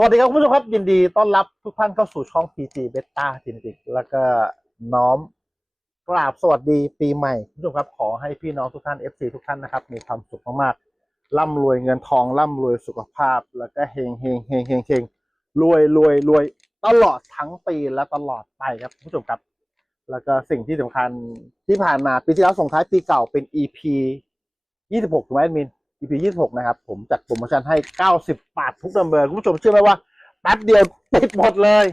สวัสดีครับคุณผู้ชมครับ ยินดีต้อนรับทุกท่านเข้าสู่ช่อง PG Beta จินติกแล้วก็น้อมกราบสวัสดีปีใหม่คุณผู้ชมครับขอให้พี่น้องทุกท่าน FC ทุกท่านนะครับ มีความสุขมากๆร่ำรวยเงินทองร่ำรวยสุขภาพ แล้วก็เฮงเฮงเฮงเฮงเฮงรวยรวยรวยตลอดทั้งปีและตลอดไปครับคุณผู้ชมครับ แล้วก็สิ่งที่สำคัญที่ผ่านมาปีที่แล้วส่งท้ายปีเก่าเป็น EP 26ถูกไหมแอดมิน EP 26 นะครับ ผมจัดโปรโมชั่นให้ 90 บาททุกนัมเบอร์คุณผู้ชมเชื่อไหมว่าแป๊บเดียวปิดหมดเลย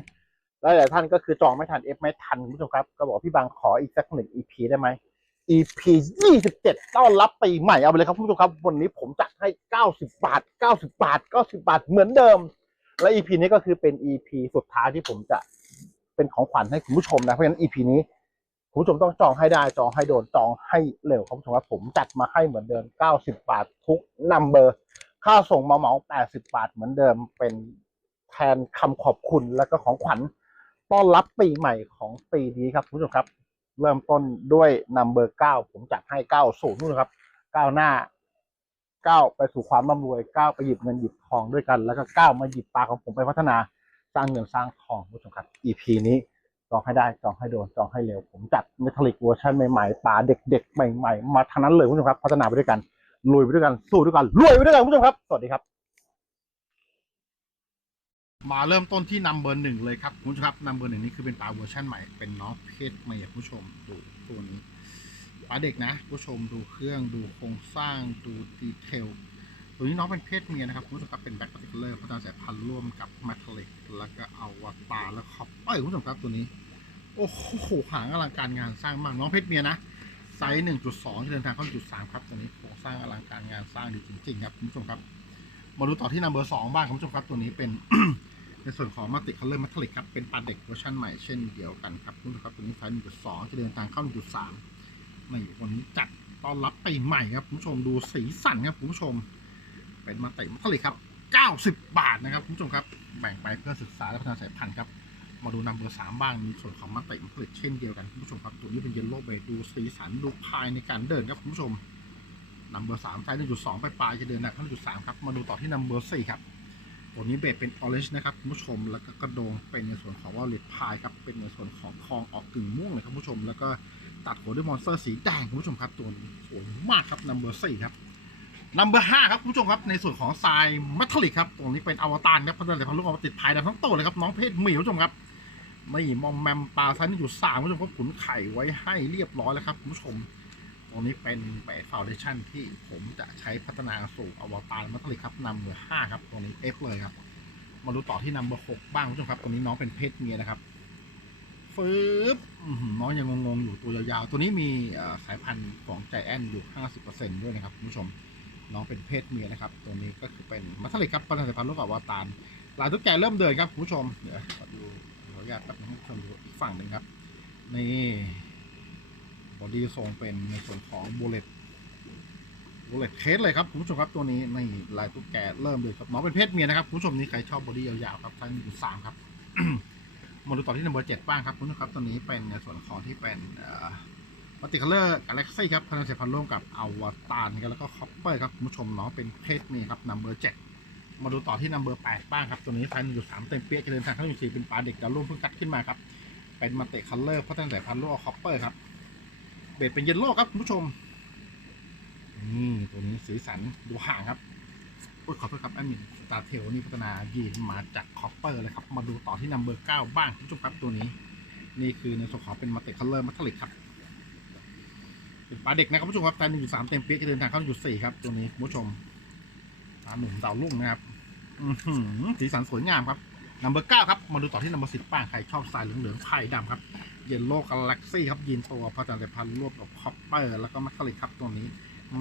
แล้วหลายท่านก็คือจองไม่ทัน F ไม่ทันคุณผู้ชมครับ ก็บอกพี่บางขออีกสักหนึ่ง EP ได้ไหม EP 27 ต้อนรับปีใหม่เอาไปเลยครับคุณผู้ชมครับ วันนี้ผมจัดให้ 90 บาท 90 บาท 90 บาทเหมือนเดิม และ EP นี้ก็คือเป็น EP สุดท้ายที่ผมจะเป็นของขวัญให้คุณผู้ชมนะ เพราะฉะนั้น EP นี้ คุณผู้ชมต้องจองให้ได้จองให้โดนจองให้เร็วครับผู้ชมครับผมจัดมาให้เหมือนเดิม 90 บาททุกนัมเบอร์ ค่าส่งมาเหมา 80 บาทเหมือนเดิม เป็นแทนคำขอบคุณและก็ของขวัญต้อนรับปีใหม่ของปีนี้ครับคุณผู้ชมครับ เริ่มต้นด้วยนัมเบอร์ 9 ผมจัดให้ 90นู่นครับก้าวหน้าก้าวไปสู่ความร่ำรวยก้าวไปหยิบเงินหยิบทองด้วยกัน แล้วก็ก้าวมาหยิบปลาของผมไปพัฒนาสร้างเงินสร้างทองคุณผู้ชมครับ EP นี้ จองให้ได้จองให้โดนจองให้เร็ว ผมจัดเมทัลลิกเวอร์ชันใหม่ๆป่าเด็กๆ ใหม่ๆ มาทั้งนั้นเลยคุณผู้ชมครับ พัฒนาไปด้วยกันรวยไปด้วยกันสู้ด้วยกันรวยไปด้วยกันคุณผู้ชมครับ สวัสดีครับ มาเริ่มต้นที่นัมเบอร์หนึ่งเลยครับคุณผู้ชมครับนัมเบอร์หนึ่งนี่คือเป็นปลาเวอร์ชันใหม่เป็นน้องเพศเมียคุณผู้ชมดูตัวนี้ปลาเด็กนะคุณผู้ชมดูเครื่องดูโครงสร้างดูดีเทล ตัวนี้น้องเป็นเพศเมียนะครับ คุณผู้ชมครับ เป็นแบ็คพาร์ติเลอร์พัฒนาสายพันธุ์ร่วมกับแมทเลิกแล้วก็เอาวตารแล้วคอปเปอร์คุณผู้ชมครับตัวนี้ โอ้โหหางอลังการงานสร้างมาก น้องเพชรเมียนะ ไซส์ 1.2ที่เดินทางเข้า1.3ครับ ตัวนี้โครงสร้างอลังการงานสร้างดีจริงๆครับคุณผู้ชมครับ มาดูต่อที่นัมเบอร์สองบ้างคุณผู้ชมครับ ตัวนี้เป็นในส่วนของมัลติคัลเลอร์มัทลิกครับ เป็นปลาเด็กเวอร์ชันใหม่เช่นเดียวกันครับคุณผู้ชมครับตัวนี้ไซส์ 1.2ที่เดินทางเข้า 1.3นี่วันนี้จัดต้อนรับปีใหม่ครับคุณผู้ชมดูสีสันครับคุณผู้ชม เป็นมาเตะมัทลิครับ 90 บาทนะครับคุณผู้ชมครับแบ่งไปเพื่อศึกษาและพัฒนาสายพันธุ์ครับมาดูนัมเบอร์สามบ้างมีส่วนของมาเตะมัทลิเช่นเดียวกันคุณผู้ชมครับตัวนี้เป็นเยลโล่เบดดูสีสันดูพายในการเดินครับคุณผู้ชมนัมเบอร์สามไซส์หนึ่งจุดสองไปปลายจะเดินหนักหนึ่งจุดสามครับมาดูต่อที่นัมเบอร์สี่ครับตัวนี้เบสเป็นออเรนจ์นะครับคุณผู้ชมแล้วก็กระโดงเป็นในส่วนของว่าเลดพายครับเป็นในส่วนของทองออกกึ่งม่วงเลยครับคุณผู้ชม แล้วก็ตัดหัวด้วยมอนสเตอร์สีแดงคุณผู้ชมครับตัวนี้สวยมากครับนัมเบอร์สี่ครับ นัมเบอร์ห้าครับคุณผู้ชมครับในส่วนของทรายมัทลิกครับตรงนี้เป็นอวตารครับพัฒนาสายพันธุ์ลูกอวติดภายดำทั้งโตวเลยครับน้องเพศเมียคุณผู้ชมครับนี่มอมแมมปลาไซส์นี่อยู่สามคุณผู้ชมครับขุนไข่ไว้ให้เรียบร้อยแล้วครับคุณผู้ชม ตรงนี้เป็นแบบฟาวเดชั่นที่ผมจะใช้พัฒนาสู่อวตารมัทลิกครับนัมเบอร์ห้าครับตรงนี้ F เลยครับ มาดูต่อที่นัมเบอร์หกบ้างคุณผู้ชมครับตรงนี้น้องเป็นเพศเมียนะครับฟืบน้องยังงงๆอยู่ตัวยาวๆตัวนี้มีสายพันธุ์ของใจแอนอยู่50%ด้วยนะครับคุณผู้ชม น้องเป็นเพศเมียนะครับ ตัวนี้ก็คือเป็นมัทลิกครับพัฒนาสายพันธุ์ลูกกับวาตารหลายตุ๊กแกเริ่มเดินครับคุณผู้ชมเดี๋ยวขอดูขออนุญาตแป๊บนึงให้คุณผู้ชมดูอีกฝั่งหนึ่งครับนี่บอดี้ทรงเป็นในส่วนของบูเลตบูเลตเคสเลยครับคุณผู้ชมครับตัวนี้ในลายตุ๊กแกเริ่มเลยครับน้องเป็นเพศเมียนะครับคุณผู้ชมนี่ใครชอบบอดี้ยาวๆครับทั้งหนึ่สามครับมาดูต่อที่นัมเบอร์เจ็ดบ้างครับคุณผู้ชมครับตัวนี้เป็นในส่วนของที่เป็นเอ่อ มัลติคัลเลอร์กาแล็กซี่ครับพันธุ์สายพันร่วมกับอวตารกันแล้วก็คอปเปอร์ครับคุณผู้ชมเน้องเป็นเพศเมียครับนัมเบอร์เจ็ดมาดูต่อที่นัมเบอร์แปดบ้างครับ ตัวนี้ไซส์หนึ่งจุดสามเต็มเปี้ยจะเดินทางข้าอยู่สี่เป็นปลาเด็กดาวรุ่งเพิ่งคัดขึ้นมาครับ เป็นมัลติคัลเลอร์พัฒนาสายพันธุ์ร่วมกับคอปเปอร์ครับเบสเป็นเยลโล่ครับคุณผู้ชมนี่ตัวนี้สีสันดูห่างครับโอ้ยขอโทษครับแอดมินสตาร์เทลนี่พัฒนายีนมาจากคอปเปอร์เลยครับ มาดูต่อที่นัมเบอร์เก้าบ้างคุณผู้ชมครับตัวนี้ นี่คือในส่วนของเป็นมัลติคัลเลอร์มัทลิกครับ เป็นปลาเด็กนะครับผู้ชมครับไซส์หนึ่งจุดสามเต็มเปียกจะเดินทางเข้าจุดสี่ครับตัวนี้คุณผู้ชมปลาหนุ่มดาวรุ่งนะครับสีสันสวยงามครับนัมเบอร์เก้าครับมาดูต่อที่นัมเบอร์สิบป้างใครชอบสายเหลืองๆไผ่ดำครับเยลโล่กาแล็กซี่ครับยีนตัวพัฒนาสายพันธุ์รวบกับคอปเปอร์แล้วก็มัคคิครับตัวนี้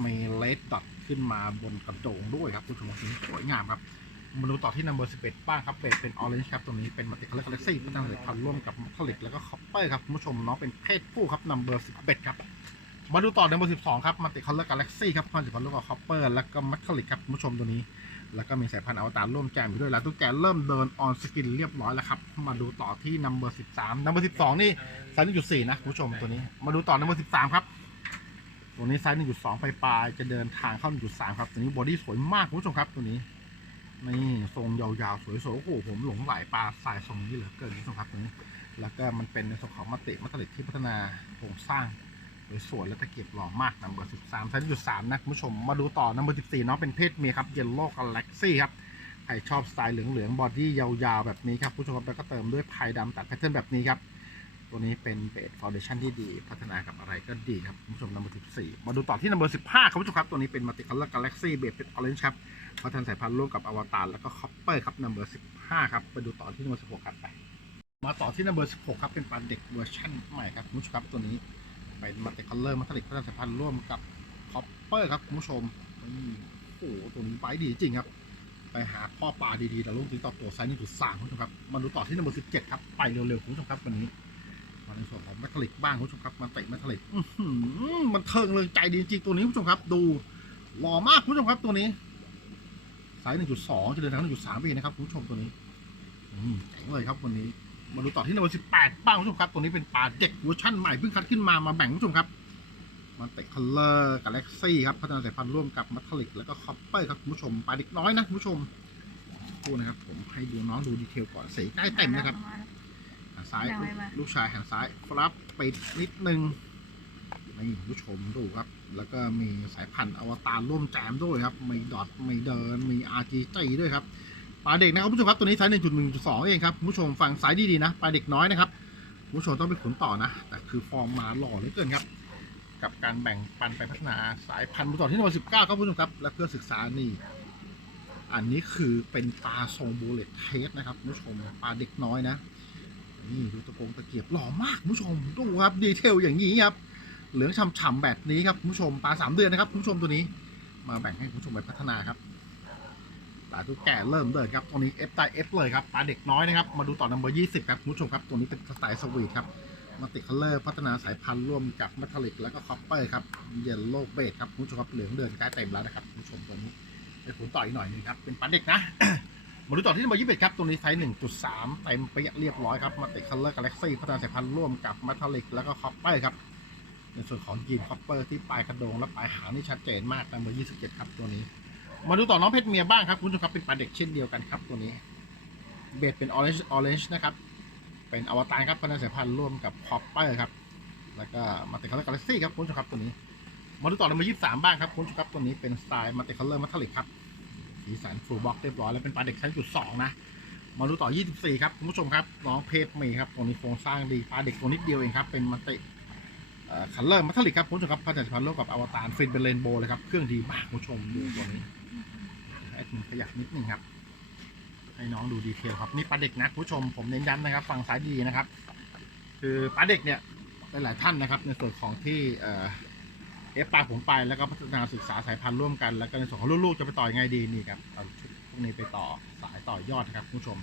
มีเลดดอทขึ้นมาบนกระโดงด้วยครับผู้ชมสีสวยงามครับมาดูต่อที่นัมเบอร์สิบเอ็ดบ้างครับเบสเป็นออเรนจ์ครับ ตัวนี้เป็นมัลติคัลเลอร์กาแล็กซี่พัฒนาสายพันธุ์ร่วมกับมัคคิแล้วก็คอปเปอร์ครับ ผู้ชมน้องเป็นเพศผู้ครับนัมเบอร์สิบเอ็ดครับ มาดูต่อในเบอร์12ครับมันติคอลเลอร์กาแล็กซี่ครับพันสิบพันลูกกับคอปเปอร์แล้วก็มัคคลิกครับผู้ชมตัวนี้ แล้วก็มีสายพันธุ์อวตารร่วมแจมอยู่ด้วยแล้วตุ๊กแกเริ่มเดินออนสกินเรียบร้อยแล้วครับ มาดูต่อที่นัมเบอร์13นัมเบอร์12นี่ไซส์1.4นะคุณผู้ชมตัวนี้ มาดูต่อนัมเบอร์13ครับ ตัวนี้ไซส์1.2ไปปลายจะเดินทางเข้า1.3ครับตัวนี้บอดี้สวยมากผู้ชมครับตัวนี้นี่ทรงยาวๆสวยๆโอ้โหผมหลงไหลปลาสายทรงนี้เหลือเกินผู้ชมครับตรงนี้ แล้วก็มันเป็นในส่วนของมัตติมัตติที่พัฒนาโครงสร้าง สวยและตะเกียบหล่อมากนัมเบอร์สิบสามชั้นจุดสามนะคุณผู้ชมมาดูต่อนัมเบอร์สิบสี่เนาะเป็นเพศเมียครับเยลโล่กาแล็กซี่ครับใครชอบสไตล์เหลืองๆบอดี้ยาวๆแบบนี้ครับคุณผู้ชมครับแล้วก็เติมด้วยพายดำตัดแพทเทิร์นแบบนี้ครับตัวนี้เป็นเบสฟาวเดชั่นที่ดีพัฒนากับอะไรก็ดีครับคุณผู้ชมนัมเบอร์สิบสี่มาดูต่อที่นัมเบอร์สิบห้าครับคุณผู้ชมครับตัวนี้เป็นมัลติคัลเลอร์กาแล็กซี่เบสเป็นออเรนจ์ครับพัฒนาสายพันธุ์ร่วมกับอวตารแล้วก็คอปเปอร์ครับนัมเบอร์สิบห้าครับไปดูต่อที่นัมเบอร์สิบหกครับไปมาต่อที่นัมเบอร์สิบหกครับเป็นปลาเด็กเวอร์ชั่นใหม่ครับคุณผู้ชมครับตัวนี้ เป็นมัลติคัลเลอร์มัลติพัฒนาสายพันธุ์ร่วมกับคอปเปอร์ครับคุณผู้ชมนี่โอ้โหตัวนี้ไปดีจริงครับ ไปหาพ่อปลาดีๆแต่ลูกตีต่อตัวไซส์หนึ่งจุดสามคุณผู้ชมครับมาดูต่อที่นัมเบอร์สิบเจ็ดครับไปเร็วๆคุณผู้ชมครับวันนี้มาในส่วนของแมทลิกบ้างคุณผู้ชมครับมาเตะแมทลิกอื้อหือมันเทิงเลยใจดีจริงๆตัวนี้คุณผู้ชมครับ ดูหล่อมากคุณผู้ชมครับตัวนี้ไซส์หนึ่งจุดสองจะเดินทางหนึ่งจุดสามปีนะครับคุณผู้ชมตัวนี้อืมเจ๋งเลยครับวันนี้ มาดูต่อที่นัมเบอร์สิบแปดบ้างคุณผู้ชมครับ ตัวนี้เป็นปลาเด็กเวอร์ชั่นใหม่เพิ่งคัดขึ้นมา มาแบ่งคุณผู้ชมครับ มันเตะคัลเลอร์กาแล็กซี่ครับ พัฒนาสายพันธุ์ร่วมกับมัทลิกแล้วก็คอปเปอร์ครับคุณผู้ชมปลาเด็กน้อยนะคุณผู้ชมดูนะครับ ผมให้ดูน้องดูดีเทลก่อนสีใกล้เต็มนะครับหันซ้ายยังไม่มาลูกชายหันซ้ายฟลับปิดนิดนึงนี่คุณผู้ชมดูครับ แล้วก็มีสายพันธุ์อวตารร่วมแจมด้วยครับ มีดอทมีเดินมีอาร์จีจีด้วยครับ ปลาเด็กนะครับผู้ชมครับตัวนี้ไซส์หนึ่งจุดหนึ่งจุดสองเองครับผู้ชมฟังไซส์ดีๆนะปลาเด็กน้อยนะครับผู้ชมต้องไปขุนต่อนะ แต่คือฟอร์มมาหล่อเหลือเกินครับ กับการแบ่งปันไปพัฒนาสายพันธุ์ต่อที่นัมเบอร์สิบเก้าครับผู้ชมครับ และเพื่อศึกษานี่ อันนี้คือเป็นปลาทรงโบเลตเทสนะครับผู้ชมปลาเด็กน้อยนะนี่ดูตะโกงตะเกียบหล่อมากผู้ชมดูครับดีเทลอย่างนี้ครับเหลืองฉ่ำๆแบบนี้ครับผู้ชมปลาสามเดือนนะครับผู้ชมตัวนี้ มาแบ่งให้ผู้ชมไปพัฒนาครับาตุ๊กแก่เริ่มเดินครับตัวนี้ F ใต้ F เลยครับปลาเด็กน้อยนะครับมาดูต่อนัมเบอร์ยี่สิบครับคุณผู้ชมครับตัวนี้เป็นสไตล์สวีทครับมาติคัลเลอร์พัฒนาสายพันธุ์ร่วมกับมัทลิกแล้วก็คอปเปอร์ครับเยลโล่เบสครับคุณผู้ชมครับเหลืองเดินใกล้เต็มแล้วนะครับคุณผู้ชมตัวนี้ไปขุนต่ออีกหน่อยหนึงครับเป็นปลาเด็กนะมาดูต่อที่นัมเบอร์ยี่สิบครับตัวนี้ไซส์หนึ่งจุดสามเต็มไปเรียบร้อยครับมาติคัลเลอร์กาแล็กซี่พัฒนาสายพันธุ์ร่วมกับมัทลิกแล้วก็คอปเปอร์ครับในส่วนของยีนคอปเปอร์ที่ปลายกระโดงและปลายหางนี่ชัดเจนมากนัมเบอร์ยี่สิบเจ็ดครับตัวนี้ มาดูต่อน้องเพชรเมียบ้างครับคุณผู้ชมครับเป็นปลาเด็กเช่นเดียวกันครับตัวนี้ เบสเป็นออเรนจ์ออเรนจ์นะครับ เป็นอวตารครับพันธุ์สายพันธุ์ร่วมกับคอปเปอร์ครับ แล้วก็มาติคัลเลอร์กาแล็กซี่ครับคุณผู้ชมครับตัวนี้ มาดูต่อเบอร์ยี่สามบ้างครับคุณผู้ชมครับตัวนี้เป็นสไตล์มาติคัลเลอร์มัทลิกครับสีสันฟูลบ็อกเรียบร้อยแล้วเป็นปลาเด็กชั้นจุดสองนะ มาดูต่อ 24 ครับคุณผู้ชมครับน้องเพชรเมียครับตัวนี้โครงสร้างดีปลาเด็กตัวนิดเดียวเองครับเป็นมัติคัลเลอร์มัทลิกครับคุณผู้ชมครับพันธุ์สายพันธุ์ร่วมกับอวตารฟินเป็นเรนโบว์เลยครับเครื่องดีมากคุณผู้ชมดูตัวนี้ ดมินขยับนิดนึงครับ ให้น้องดูดีเทลครับนี่ปลาเด็กนะคุณผู้ชมผมเน้นย้ำนะครับฟังสายดีนะครับ คือปลาเด็กเนี่ยหลายๆท่านนะครับ ในส่วนของที่เอฟปลาผมไปแล้วก็พัฒนาศึกษาสายพันธุ์ร่วมกัน แล้วก็ในส่วนของลูกๆจะไปต่อยังไงดีนี่ครับเอาชุดพวกนี้ไปต่อสายต่อยอดนะครับคุณผู้ชม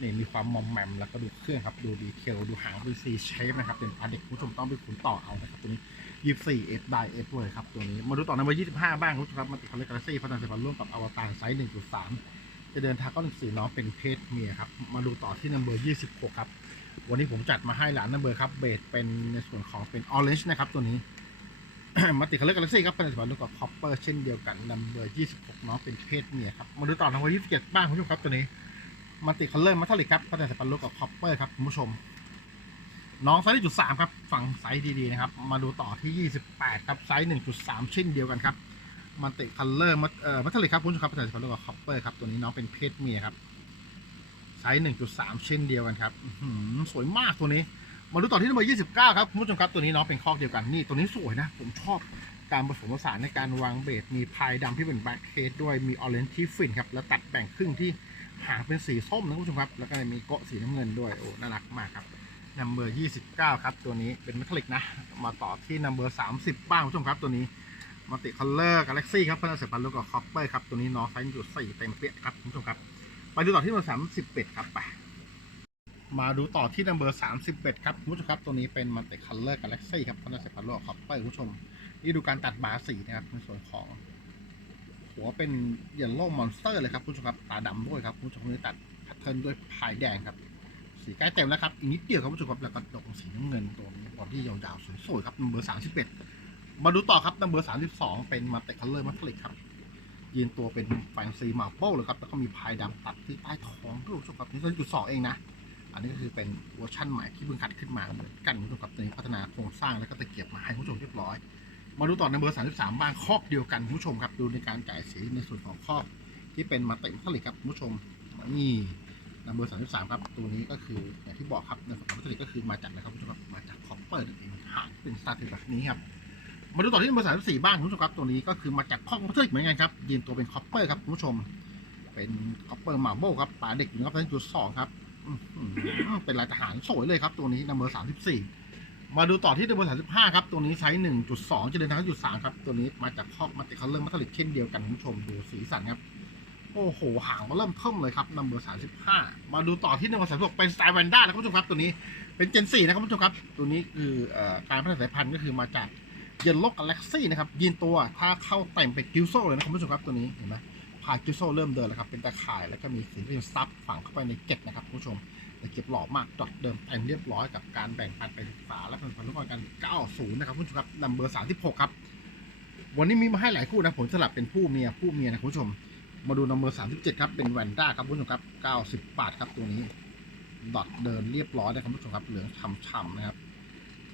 นี่มีความมอมแมมแล้วก็ดูเครื่องครับดูดีเทลดูหางเป็นซีเชฟนะครับเป็นปลาเด็กคุณผู้ชมต้องไปขุนต่อเอานะครับตัวนี้ยี่สี่เอฟได้เอฟเลยครับตัวนี้มาดูต่อในเบอร์ยี่สิบห้าบ้างคุณผู้ชมครับมาติดคอลเลกชันพัฒนาสายพันธ์ร่วมกับอวตารไซส์หนึ่งจุดสามจะเดินทางก็หนึ่งสี่น้องเป็นเพศเมียครับมาดูต่อที่นัมเบอร์ยี่สิบหกครับวันนี้ผมจัดมาให้หลานนัมเบอร์ครับเบสเป็นในส่วนของเป็นออเรนจ์นะครับตัวนี้มาติดคอลเลกชันครับพัฒนาสายพันธ์ร่วมกับคอปเปอร์เช่นเดียวกันนัมเบอร์ยี่สิบหกน้องเป็นเพศเมียครับมาดูต่อนัมเบร์ยี่สิบเจ็ดบ้างคุณผู้ชมครับตัวนี้ มาติดคอลเลอร์มัทลิกครับพัฒนาสายพันธุ์ร่วมกับคอปเปอร์ครับคุณผู้ชม น้องไซส์จุดสามครับ ฝั่งไซส์ดีๆนะครับ มาดูต่อที่ 28 ครับ ไซส์ 1.3 เช่นเดียวกันครับมันติคัลเลอร์มัเอ่อมัทลิกครับคุณผู้ชมครับภาษาคัลเลอร์กับคอปเปอร์ครับตัวนี้น้องเป็นเพศเมียครับไซส์ 1.3 เช่นเดียวกันครับสวยมากตัวนี้ มาดูต่อที่นัมเบอร์29 ครับคุณผู้ชมครับตัวนี้น้องเป็นคอกเดียวกันนี่ตัวนี้สวยนะผมชอบการผสมผสานในการวางเบสมีพายดำที่เป็นแบ็คเคสด้วยมีออเรนจ์ที่ฟินครับแล้วตัดแบ่งครึ่งที่ หางเป็นสีส้มนะคุณผู้ชมครับ แล้วก็มีเกาะสีน้ำเงินด้วย โอ้ น่ารักมากครับนัมเบอร์29ครับ ตัวนี้เป็นเมทัลลิกนะ มาต่อที่นัมเบอร์30บ้างคุณผู้ชมครับ ตัวนี้มัลติคัลเลอร์กาแล็กซี่ครับพันธุ์สายพันลูกกับคอปเปอร์ครับ ตัวนี้น้องไซส์จุดสี่เต็มเปี้ยครับคุณผู้ชมครับ ไปดูต่อที่นัมเบอร์31ครับไปมาดูต่อที่นัมเบอร์31ครับคุณผู้ชมครับ ตัวนี้เป็นมัลติคัลเลอร์กาแล็กซี่ครับพันธุ์สายพันลูกกับคอปเปอร์คุณผู้ชมนี่ดูการตัดบาร์สีนะครับในส่วนของ หัวเป็นเยลโล่มอนสเตอร์เลยครับคุณผู้ชมครับตาดำด้วยครับคุณผู้ชมนี่ตัดแพทเทิร์นด้วยพายแดงครับสีใกล้เต็มแล้วครับอีกนิดเดียวครับผู้ชมครับแล้วก็ดอกสีน้ำเงินตัวนี้บอดี้ยาวๆสวยๆครับนัมเบอร์สามสิบเอ็ดมาดูต่อครับนัมเบอร์สามสิบสองเป็นมาเตคัลเลอร์มัทลิกครับยืนตัวเป็นแฟนซีมาร์เบิลเลยครับแล้วก็มีพายดำตัดที่ใต้ท้องด้วยคุณผู้ชมครับนี่จุดสองเองนะอันนี้ก็คือเป็นเวอร์ชั่นใหม่ที่เพิ่งคัดขึ้นมาเหมือนกันคุณผู้ชมครับตัวนี้พัฒนาโครงสร้างแล้วก็ตะเกียบมาให้คุณผู้ชมเรียบร้อย มาดูต่อในเบอร์33บ้างคอกเดียวกันผู้ชมครับ ดูในการจ่ายสีในส่วนของคอกที่เป็นมาเต็มผลิตครับผู้ชมนี่นเบอร์33ครับตัวนี้ก็คืออย่างที่บอกครับในส่วนของผลิตก็คือมาจากอะครับผู้ชมครับมาจากคอปเปอร์นั่นเองหางเป็นสตาร์ทแบบนี้ครับมาดูต่อที่เบอร์34บ้างผู้ชมครับตัวนี้ก็คือมาจากคอกผลิตเหมือนกันครับยืนตัวเป็นคอปเปอร์ครับผู้ชม เป็นคอปเปอร์มาร์เบิลครับปลาเด็กอยู่นะครับจุดสองครับเป็นลายทหารสวยเลยครับตัวนี้นเบอร์34 มาดูต่อที่นัมเบอร์35ครับ ตัวนี้ไซส์1.2จะเดินทางจุด3ครับ ตัวนี้มาจากคอกมาติคัลเลอร์มัทลิกเช่นเดียวกันคุณผู้ชมดูสีสันครับ โอ้โหหางมาเริ่มเทิมเลยครับนัมเบอร์35มาดูต่อที่นัมเบอร์36เป็นสไตล์แวนด้านะครับคุณผู้ชมครับ ตัวนี้เป็นเจน4นะครับคุณผู้ชมครับ ตัวนี้คืออการพัฒนาสายพันธุ์ก็คือมาจากเยนโลกกาแล็กซี่นะครับยินตัวถ้าเข้าเต็มเป็นกิลโซเลยนะคุณผู้ชมครับตัวนี้เห็นไหมพานกิลโซเริ่มเดินแล้วครับเป็นตาข่ายแล้วก็มีสีที่ซับฝังเข้าไปในเก็ตนะครับคุณผู้ชม แต่เก็บหล่อมากดอทเดิมเต็มเรียบร้อยกับการแบ่งปันไปศึกษาและเป็นพันธุกรกัน 90 นะครับคุณผู้ชมครับนัมเบอร์ 36 ครับ วันนี้มีมาให้หลายคู่นะผมสลับเป็นผู้เมียผู้เมียนะคุณผู้ชม มาดูนัมเบอร์ 37 ครับ เป็นแวนด้าครับคุณผู้ชมครับ 90 บาทครับตัวนี้ ดอทเดินเรียบร้อยนะครับคุณผู้ชมครับเหลืองช่ำๆนะครับ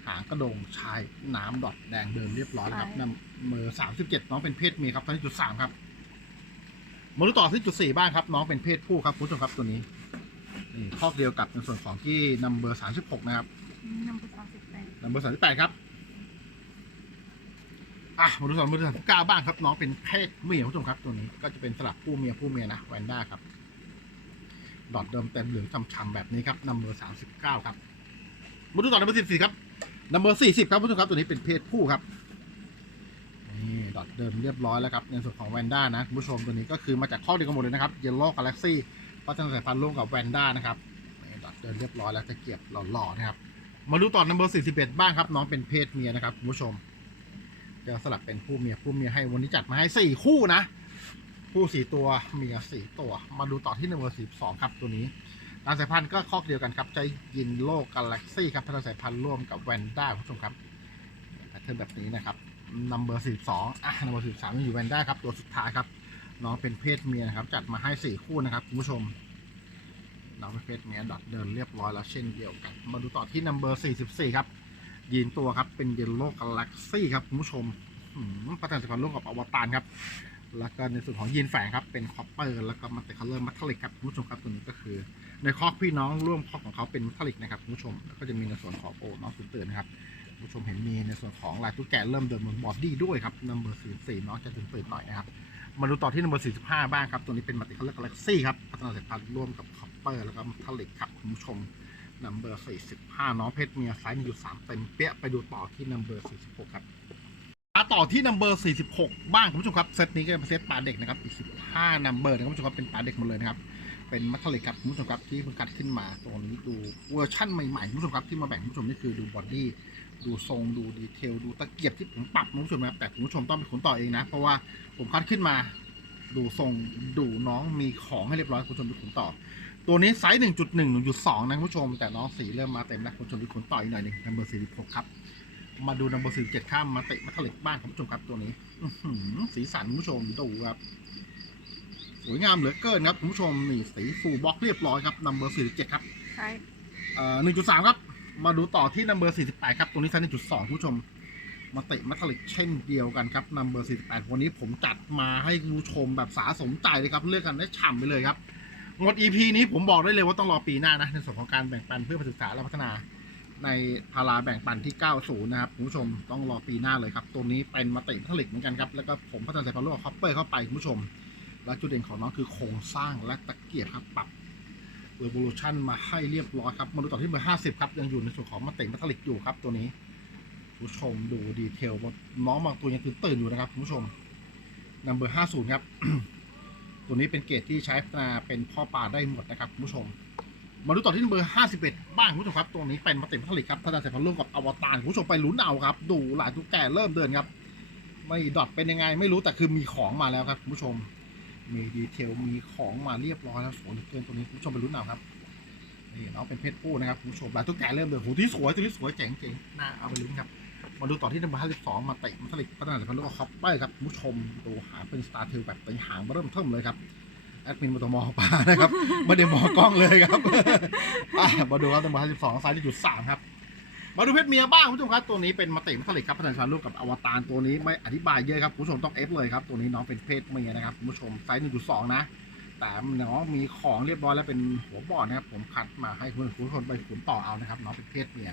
หางกระโดงชายน้ำดอทแดงเดินเรียบร้อยแล้วครับนัมเบอร์ 37 น้องเป็นเพศเมียครับตอนนี้จุด3ครับมาดูต่อที่จุด4บ้างครับ น้องเป็นเพศผู้ครับคุณผู้ชมครับตัวนี้นี่ คอกเดียวกับในส่วนของที่นัมเบอร์36นะครับนัมเบอร์สามสิบแปดนัมเบอร์สามสิบแปดครับอะมาดูสองมือสามสิบเก้าบ้างครับ น้องเป็นเพศเมียคุณผู้ชมครับ ตัวนี้ก็จะเป็นสลับผู้เมียผู้เมียนะแวนด้าครับ ดอทเดิมเต็มเหลืองช่ำๆแบบนี้ครับนัมเบอร์สามสิบเก้าครับมาดูต่อนัมเบอร์สิบสี่ครับนัมเบอร์สี่สิบครับคุณผู้ชมครับตัวนี้เป็นเพศผู้ครับนี่ดอทเดิมเรียบร้อยแล้วครับในส่วนของแวนด้านะคุณผู้ชมตัวนี้ก็คือมาจากข้อเดียวกันหมดเลยนะครับเยลโล่กาแล็กซี่ พัฒนสายพันธุ์ร่วมกับแวนด้านะครับนี่ดเดินเรียบร้อยแล้วจะเกียบหล่อๆนะครับ มาดูต่อ number 41บ้างครับ น้องเป็นเพศเมียนะครับคุณผู้ชมจะสลับเป็นผู้เมียผู้เมียให้วันนี้จัดมาให้4คู่นะคู่สี่ตัวเมียสี่ตัว มาดูต่อที่ number 42ครับตัวนี้ตามสายพันธุ์ก็คอกเดียวกันครับใจยินโลกกาแล็กซี่ครับพัฒนสายพันธุ์ร่วมกับแวนด้าคุณผู้ชมครับแพทเทิร์นแบบนี้นะครับ number 42อะ number 43ยังอยู่แวนด้าครับตัวสุดท้ายครับ น้องเป็นเพศเมียนะครับ จัดมาให้4คู่นะครับคุณผู้ชมน้องเป็นเพศเมียดอทเดินเรียบร้อยแล้วเช่นเดียวกัน มาดูต่อที่ number 44ครับยีนตัวครับเป็นเยลโล่กาแล็กซี่ครับคุณผู้ชมอืมพัฒนาสัมพันธ์ร่วมกับอวตารครับ แล้วก็ในส่วนของยีนแฝงครับเป็นคอปเปอร์แล้วก็มาเตคัลเลอร์มัทลิกครับคุณผู้ชมครับตัวนี้ก็คือ ในคอกพี่น้องร่วมคอกของเขาเป็นมัทลิกนะครับคุณผู้ชมแล้วก็จะมีในส่วนของโอ้น้องสุดตื่นนะครับคุณผู้ชมเห็นมีในส่วนของลายตุ๊กแกเริ่มเดินบนบอดดี้ด้วยครับ number 44น้องจะตื่นตื่นหน่อยนะครับ มาดูต่อที่ number 45 บ้างครับ ตัวนี้เป็นมัลติคัลเลอร์กาแล็กซี่ครับ พัฒนาสายพันธุ์ร่วมกับคอปเปอร์แล้วก็มัทลิกครับคุณผู้ชม number 45 น้องเพชรเมียไซส์1.3 เต็มเปี้ยไปดูต่อที่ number 46 ครับมาต่อที่ number 46 บ้างคุณผู้ชมครับ เซตนี้ก็เป็นเซตปลาเด็กนะครับ อีก 15 number นะครับคุณผู้ชมครับ เป็นปลาเด็กหมดเลยนะครับ เป็นมัทลิกครับคุณผู้ชมครับที่เพิ่งคัดขึ้นมาตัวนี้ดูเวอร์ชั่นใหม่ๆคุณผู้ชมครับที่มาแบ่งคุณผู้ชมนี่คือดูบอดี้ ดูทรงดูดีเทลดูตะเกียบที่ผมปรับคุณผู้ชมนะครับแต่คุณผู้ชมต้องเป็นคนต่อเองนะ เพราะว่าผมคัดขึ้นมาดูทรงดูน้องมีของให้เรียบร้อยคุณผู้ชมเป็นคนต่อ ตัวนี้ไซส์1.1 1.2นะคุณผู้ชม แต่น้องสีเริ่มมาเต็มแล้วคุณผู้ชมเป็นคนต่ออีกหน่อยหนึ่ง number 46ครับ มาดู number 47ข้ามมาเตะมาทะเล็กบ้านคุณผู้ชมครับตัวนี้อื้อหือสีสันคุณผู้ชมดูครับสวยงามเหลือเกินครับคุณผู้ชมนี่สีฟูลบล็อกเรียบร้อยครับ number 47ครับใช่เอ่อ1.3ครับ มาดูต่อที่ number 48 ครับตรงนี้ไซส์1.2คุณผู้ชม มาเตะมัทลิกเช่นเดียวกันครับ number 48 วันนี้ผมจัดมาให้ผู้ชมแบบสาสมใจเลยครับ เลือกกันได้ฉ่ำไปเลยครับ งด EP นี้ผมบอกได้เลยว่าต้องรอปีหน้านะ ในส่วนของการแบ่งปันเพื่อศึกษาและพัฒนาในพาราแบ่งปันที่ 90 นะครับคุณผู้ชมต้องรอปีหน้าเลยครับ ตัวนี้เป็นมาเตะมัทลิกเหมือนกันครับ แล้วก็ผมพัฒนาสายพันธุ์ร่วมกับคอปเปอร์เข้าไปคุณผู้ชม และจุดเด่นของน้องคือโครงสร้างและตะเกียบครับปรับ เ e อ o ชันมาให้เรียบร้อยครับ มาดูต่อที่เบอร์ห้าสิบครับ ยังอยู่ในส่วนของมาเต็งมัทลิกอยู่ครับตัวนี้ ผู้ชมดูดีเทลน้องบางตัวยังตื่นตื่นอยู่นะครับผู้ชมนัมเบอร์ห้าศูนย์ครับ ตัวนี้เป็นเกรดที่ใช้พัฒนาเป็นพ่อปลาได้หมดนะครับผู้ชม มาดูต่อที่เบอร์ห้าสิบเอ็ดบ้างผู้ชมครับ ตัวนี้เป็นมาเต็งมัทลิกครับพัฒนาสายพันร่วมกับอวตารผู้ชมไปลุ้นเอาครับ ดูหลายตุ๊กแกเริ่มเดินครับ ไม่ดอทเป็นยังไงไม่รู้แต่คือมีของมาแล้วครับผู้ชม มีดีเทลมีของมาเรียบร้อยแล้วสวยเกินตัวนี้คุณผู้ชมไปลุ้นเอาครับนี่น้องเป็นเพศผู้นะครับคุณผู้ชมลายตุ๊กแกเริ่มเดินโหที่สวยตัวนี้สวยเจ๋งเจ๋งน่าเอาไปลุ้นครับมาดูต่อที่นัมเบอร์52มาเตะมาสลิกพัฒนาสายพันธุ์ลูกกับคอปเปอร์ครับคุณผู้ชมดูหางเป็นสตาร์เทลแบบเป็นหางเริ่มเทิมเลยครับแอดมินมาตัวมอปลานะครับไม่ได้มอกล้องเลยครับมาดูครับนัมเบอร์52ไซส์จุดสามครับ มาดูเพศเมียบ้างคุณผู้ชมครับตัวนี้เป็นมาเตะมาสลิกครับพัฒนาสายพันธุ์ลูกกับอวตารตัวนี้ไม่อธิบายเยอะครับคุณผู้ชมต้องเอฟเลยครับตัวนี้น้องเป็นเพศเมียนะครับคุณผู้ชมไซส์1.2 นะ แต่น้องมีของเรียบร้อยแล้วเป็นหัวบอดนะครับผมคัดมาให้คุณผู้ชมไปขุนต่อเอานะครับน้องเป็นเพศเมีย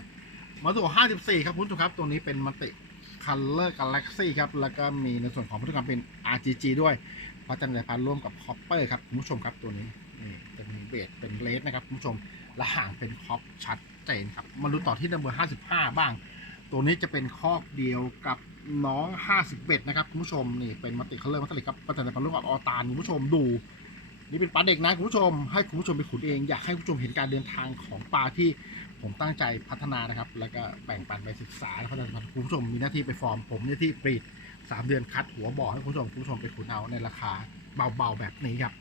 มาตัว54 ครับคุณผู้ชมครับตัวนี้เป็นมัลติคัลเลอร์กาแล็กซี่ครับแล้วก็มีในส่วนของพันธุกรรมเป็น RGG ด้วยพัฒนาพันธุ์ร่วมกับคอปเปอร์ครับคุณผู้ชมครับตัวนี้นี่จะมีเบสเป็นเลสนะครับคุณผู้ชมและห่างเป็นคอปชัด เจนครับ มาดูต่อที่นัมเบอร์55บ้าง ตัวนี้จะเป็นคอกเดียวกับน้อง51นะครับคุณผู้ชมนี่เป็นมัลติคัลเลอร์มัลติครับพัฒนาพันธุ์ร่วมกัออตารคุณผู้ชมดู นี่เป็นปลาเด็กนะคุณผู้ชม ให้คุณผู้ชมไปขุนเองอยากให้คุณผู้ชมเห็นการเดินทางของปลาที่ผมตั้งใจพัฒนานะครับ แล้วก็แบ่งปันไปศึกษาและพัฒนาคุณผู้ชมมีหน้าที่ไปฟอร์ม ผมหน้าที่ปรีดสามเดือนคัดหัวบ่อให้คุณผู้ชมคุณผู้ชมไปขุนเอาในราคาเบาๆแบบนี้ครับ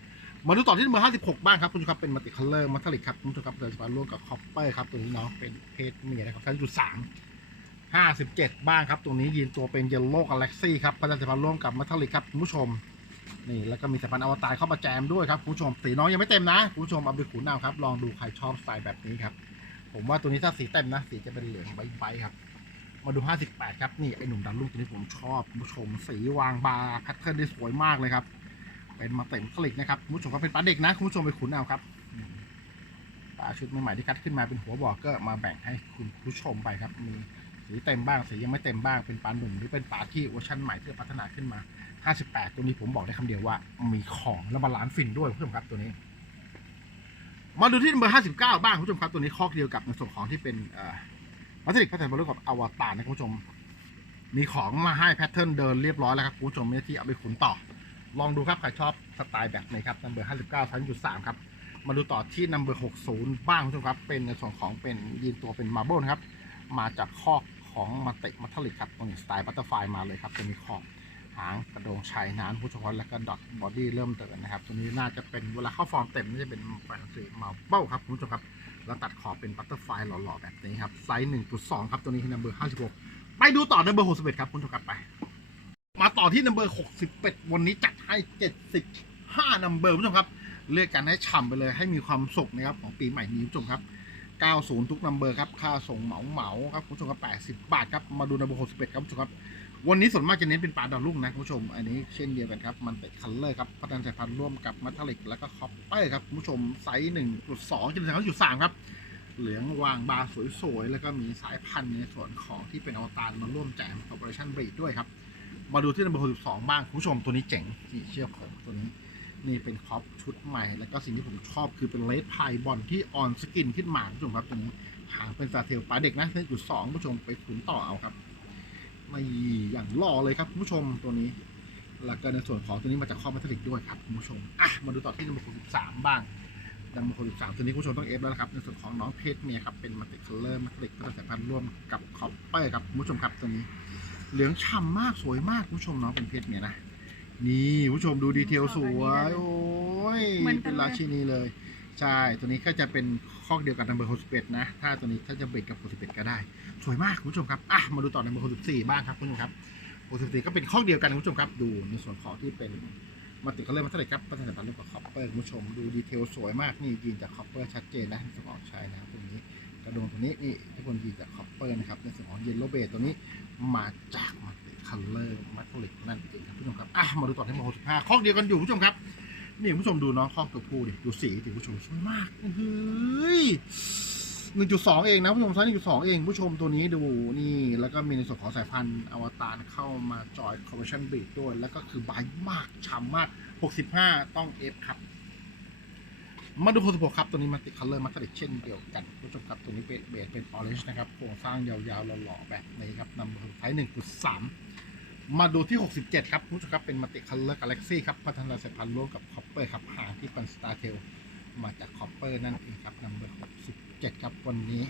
มาดูต่อที่เบอร์56บ้างครับคุณผู้ชมครับเป็นมัลติคัลเลอร์มัทลิกครับคุณผู้ชมครับเดินสปาร่วมกับคอปเปอร์ครับตัวนี้เนาะเป็นเพศเมียนะครับชั้นจุดสามห้าสิบเจ็ดบ้างครับตรงนี้ยืนตัวเป็นเยลโล่กาแล็กซี่ครับพัฒนาสายพันธุ์ร่วมกับมัทลิกครับคุณผู้ชมนี่แล้วก็มีสายพันธุ์อวตารเข้ามาแจมด้วยครับคุณผู้ชมสีน้องยังไม่เต็มนะคุณผู้ชมเอาไปขุนเอาครับลองดูใครชอบสไตล์แบบนี้ครับผมว่าตัวนี้ถ้าสีเต็มนะ สีจะเป็นเหลืองใบๆครับ มาดู 58 ครับนี่ไอหนุ่มดำลูกตัวนี้ผมชอบคุณผู้ชมสีวางบาร์แพทเทิร์นได้สวยมากเลยครับ เป็นมาเต็มคลิกนะครับคุณผู้ชมก็เป็นปลาเด็กนะคุณผู้ชมไปขุนเอาครับปลาชุดใหม่ๆที่คัดขึ้นมาเป็นหัวบอกก็มาแบ่งให้คุณผู้ชมไปครับ มีสีเต็มบ้างสียังไม่เต็มบ้างเป็นปลาหนุ่มหรือเป็นปลาที่เวอร์ชันใหม่ที่พัฒนาขึ้นมา 58 ตัวนี้ผมบอกได้คำเดียวว่า มีของและบาลานซ์ฟินด้วยคุณผู้ชมครับตัวนี้ มาดูที่เบอร์59 บ้างคุณผู้ชมครับตัวนี้คอกเดียวกับในส่วนของที่เป็นเอ่อมัสลิกพัฒนาบริกับอวตารนะคุณผู้ชม มีของมาให้แพทเทิร์นเดินเรียบร้อยแล้วครับคุณผู้ชมมีหน้าที่เอาไปขุนต่อ ลองดูครับใครชอบสไตล์แบบไหนครับนัมเบอร์59ชั้นจุด3ครับ มาดูต่อที่นัมเบอร์60บ้างคุณผู้ชมครับ เป็นในส่วนของเป็นยีนตัวเป็นมาร์เบิลครับ มาจากคอกของมาเตะมัทลิกครับตรงนี้สไตล์บัตเตอร์ไฟมาเลยครับ จะมีขอบหางกระโดงชัยน้ำผู้ชมครับแล้วก็ดอทบอดี้เริ่มเดินนะครับ ตัวนี้น่าจะเป็นเวลาเข้าฟอร์มเต็มน่าจะเป็นแฟนซีมาเบ้าครับคุณผู้ชมครับ แล้วตัดขอบเป็นบัตเตอร์ไฟหล่อๆแบบนี้ครับ ไซส์1.2 ครับ ตัวนี้คือนัมเบอร์56 ไปดูต่อนัมเบอร์61 ครับคุณผู้ชมครับไป มาต่อที่นัมเบอร์61 วันนี้จัดให้ 75นัมเบอร์ผู้ชมครับ เลือกกันให้ฉ่ำไปเลยให้มีความสุขนะครับของปีใหม่นี้ผู้ชมครับ 90 ทุกนัมเบอร์ครับ ค่าส่งเหมาเหมาครับผู้ชมครับ80 บาทครับ มาดูนัมเบอร์61 ครับผู้ชมครับ วันนี้ส่วนมากจะเน้นเป็นปลาดาวรุ่งนะผู้ชม อันนี้เช่นเดียวกันครับ มันเป็นคัลเลอร์ครับ พัฒนาสายพันธุ์ร่วมกับมัทลิกแล้วก็คอปเปอร์ครับผู้ชม ไซส์หนึ่งจุดสองจนถึงจุดสามครับ เหลืองวางบาร์สวยๆ แล้วก็มีสายพันธุ์ในส่วนของที่เป็นอวตารมาร่วมแจมคอร์ปอเรชั่นบรีดด้วยครับ มาดูที่นัมเบอร์62 บ้างคุณผู้ชมตัวนี้เจ๋งนี่เชื่อผมตัวนี้นี่เป็นคอปชุดใหม่ แล้วก็สิ่งที่ผมชอบคือเป็นเลดพบอลที่ออนสกินขึ้นมาคุณผู้ชมครับตัวนี้หางเป็นซาเทลปลาเด็กนะจุดสองคุณผู้ชมไปขุนต่อเอาครับไม่อย่างหล่อเลยครับคุณผู้ชมตัวนี้ แล้วก็ในส่วนของตัวนี้มาจากข้อมัทลิกด้วยครับคุณผู้ชมอะมาดูต่อที่นัมเบอร์63 บ้างนัมเบอร์63ตัวนี้คุณผู้ชมต้องเอฟแล้วครับในส่วนของน้องเพศเมียครับเป็นมัลติคัลเลอร์มัทลิกพัฒนาสายพันธุ์ร่วมกับคอปเปอร์ครับคุณผู้ชมครับตัวนี้ เหลืองฉ่ำมากสวยมากคุณผู้ชมน้องเป็นเพศเมียนะ นี่คุณผู้ชมดูดีเทลสวยโอ้ยเหมือนกันเป็นราชินีเลย ใช่ตัวนี้ก็จะเป็นข้อเดียวกับนัมเบอร์61นะ ถ้าตัวนี้ถ้าจะเบรกกับ61ก็ได้ สวยมากคุณผู้ชมครับอะมาดูต่อในเบอร์64บ้างครับคุณผู้ชมครับ64ก็เป็นข้อเดียวกันคุณผู้ชมครับ ดูในส่วนของที่เป็นมาติดเขาเริ่มมาเท่าไหร่ครับพัฒนาการเรื่องกับคอปเปอร์คุณผู้ชมดูดีเทลสวยมากนี่ยินจากคอปเปอร์ชัดเจนนะส่วนของใช้นะครับตรงนี้ กระโดงตัวนี้นี่ทุกคนยินจากคอปเปอร์นะครับในส่วนของเยลโลเบตตัวนี้มาจากมาติคัลเลอร์มาทลิกนั่นเองครับคุณผู้ชมครับอะมาดูต่อที่เบอร์65ข้อเดียวกันอยู่คุณผู้ชมครับนี่ผู้ชมดูน้องข้อตัวผู้ดิดูสีดิผู้ชมสวยมากเฮ้ยหนึ่งจุดสองเองนะผู้ชมไซส์หนึ่งจุดสองเองผู้ชมตัวนี้ดูนี่แล้วก็มีในส่วนของสายพันธุ์อวตารเข้ามาจอยคอร์เรชันบีดด้วย แล้วก็คือใบมากฉ่ำมากหกสิบห้าต้องเอฟครับมาดูโคสโปครับ ตัวนี้มันติดคัลเลอร์มาติดเช่นเดียวกัน ผู้ชมครับตัวนี้เป็นเบสเป็นออเรนจ์นะครับโครงสร้างยาวๆหล่อๆแบบนี้ครับนำมาไซส์หนึ่งจุดสามมาดูที่ 67 ครับผู้ชมครับเป็นมัลติคัลเลอร์กาแล็กซี่ครับพัฒนาสายพันธุ์ร่วมกับคอปเปอร์ครับหางที่เป็นสตาร์เทลมาจากคอปเปอร์นั่นเองครับนัมเบอร์67 ครับวันนี้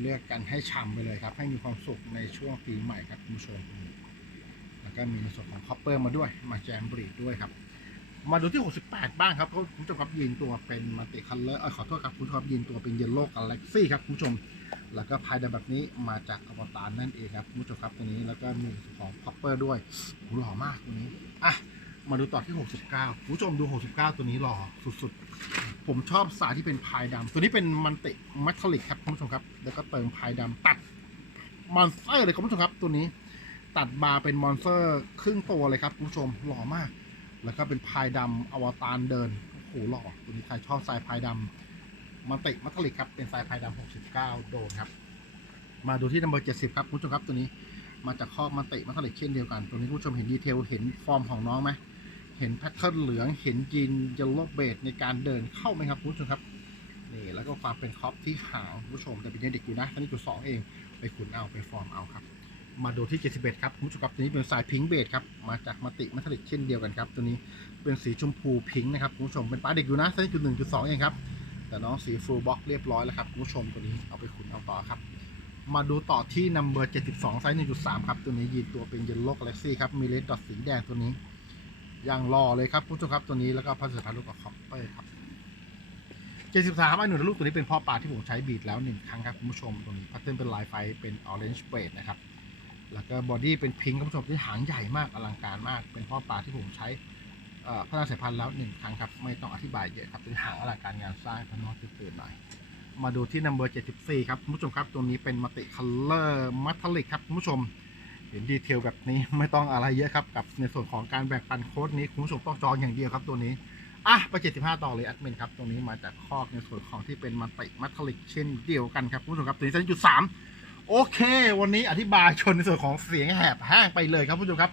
เลือกกันให้ฉ่ำไปเลยครับ ให้มีความสุขในช่วงปีใหม่ครับคุณผู้ชม แล้วก็มีในส่วนของคอปเปอร์มาด้วยมาแจมบรีดด้วยครับ มาดูที่ 68 บ้างครับคุณผู้ชมครับยืนตัวเป็นมัลติคัลเลอร์ขอโทษครับคุณผู้ชมครับยืนตัวเป็นเยลโล่กาแล็กซี่ครับคุณผู้ชม แล้วก็ภายในแบบนี้มาจากอวตารนั่นเองครับคุณผู้ชมครับตัวนี้แล้วก็มีของพัปเปอร์ด้วยโหหล่อมากตัวนี้อะมาดูต่อที่ 69คุณผู้ชมดู 69 ตัวนี้หล่อสุดๆ ผมชอบสายที่เป็นพายดำตัวนี้เป็นมันติมัทลิกครับคุณผู้ชมครับ แล้วก็เติมพายดำตัดมอนสเตอร์เลยคุณผู้ชมครับ ตัวนี้ ตัดบาร์เป็นมอนสเตอร์ครึ่งตัวเลยครับคุณผู้ชมหล่อมาก แล้วก็เป็นพายดำอวตารเดินโอ้โหหล่อตัวนี้ใครชอบสายพายดำมันติมัทลิกครับ เป็นสายพายดำ69 โดนครับ มาดูที่นัมเบอร์70 ครับคุณผู้ชมครับตัวนี้มาจากข้อมันติมัทลิกเช่นเดียวกัน ตัวนี้คุณผู้ชมเห็นดีเทลเห็นฟอร์มของน้องไหมเห็นแพทเทิร์นเหลืองเห็นยีนเยลโลเบดในการเดินเข้าไหมครับคุณผู้ชมครับนี่แล้วก็ความเป็นคอปที่หางคุณผู้ชมแต่เป็นเด็กอยู่นะตอนนี้จุดสองเองไปขุนเอาไปฟอร์มเอาครับ มาดูที่ 71 ครับคุณผู้ชมครับตัวนี้เป็นสายพิงเบดครับมาจากมัติมัทลิกเช่นเดียวกันครับ ตัวนี้เป็นสีชมพูพิงค์นะครับคุณผู้ชมเป็นป้าเด็กอยู่นะตอนนี้จุดหนึ่งจุดสองเองครับแต่น้องสีฟูลบ็อกเรียบร้อยแล้วครับคุณผู้ชมตัวนี้เอาไปขุนเอาต่อครับ มาดูต่อที่นัมเบอร์72ไซส์1.3ครับตัวนี้ยืนตัวเป็นเยลโล่กาแล็กซี่ครับมีเลดดอทสีแดงตัวนี้ยังรอเลยครับคุณผู้ชมครับตัวนี้แล้วก็พัสดุพันลูกกับคอปเปอร์ครับ73ไอ้หนุ่ลูกตัวนี้เป็นพ่อปลาที่ผมใช้บีดแล้วหนึ่งครั้งครับคุณผู้ชมตัวนี้พัตเทิร์นเป็นลายไฟเป็นออเรนจ์เบดนะครับ แล้วก็บอดี้เป็นพิงค์คุณผู้ชมที่หางใหญ่มากอลังการมาก เป็นพ่อปลาที่ผมใช้พัฒนาสายพันธุ์แล้วหนึ่งครั้งครับ ไม่ต้องอธิบายเยอะครับเป็นหางอลังการงานสร้างพันนอกตื่นๆหน่อยมาดูที่ number 74ครับคุณผู้ชมครับตัวนี้เป็นมัลติคัลเลอร์มัทลิกครับคุณผู้ชมเห็นดีเทลแบบนี้ไม่ต้องอะไรเยอะครับกับในส่วนของการแบ่งปันโค้ดนี้คุณผู้ชมต้องจองอย่างเดียวครับตัวนี้อะไป75ต่อเลยแอดมินครับตรงนี้มาจากคอกในส่วนของที่เป็นมัลติมัทลิกเช่นเดียวกันครับคุณผู้ชมครับตัวนี้จุดสาม โอเค วันนี้อธิบายชนในส่วนของเสียงแหบแห้งไปเลยครับผู้ชมครับ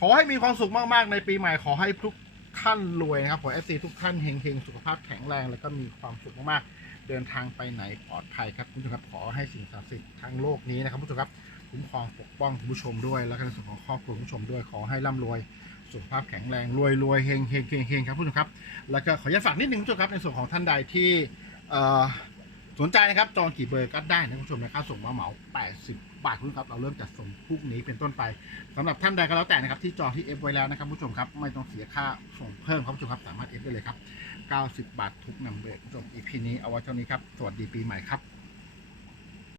ขอให้มีความสุขมากๆในปีใหม่ขอให้ทุกท่านรวยนะครับ ขอเอฟซีทุกท่านเฮงๆ สุขภาพแข็งแรง แล้วก็มีความสุขมากๆ เดินทางไปไหนปลอดภัยครับคุณผู้ชมครับ ขอให้สิ่งศักดิ์สิทธิ์ทั้งโลกนี้นะครับคุณผู้ชมครับคุ้มครองปกป้องคุณผู้ชมด้วย แล้วก็ในส่วนของครอบครัวคุณผู้ชมด้วย ขอให้ร่ำรวย สุขภาพแข็งแรงรวยรวยเฮงเฮงเฮงเฮงครับคุณผู้ชมครับ แล้วก็ขออนุญาตฝากนิดนึงคุณผู้ชมครับในส่วนของท่านใดที่เอ่อ สนใจนะครับจองกี่เบอร์ก็ได้นะคุณผู้ชมนะครับส่งมาเหมา 80 บาทคุณครับเราเริ่มจัดส่งพรุ่งนี้เป็นต้นไปสำหรับท่านใดก็แล้วแต่นะครับที่จองที่เอฟไว้แล้วนะครับผู้ชมครับไม่ต้องเสียค่าส่งเพิ่มครับผู้ชมครับสามารถเอฟได้เลยครับ 90 บาททุกนำเบอรกผู้ชมอีพีนี้เอาไว้เท่านี้ครับสวัสดีปีใหม่ครับ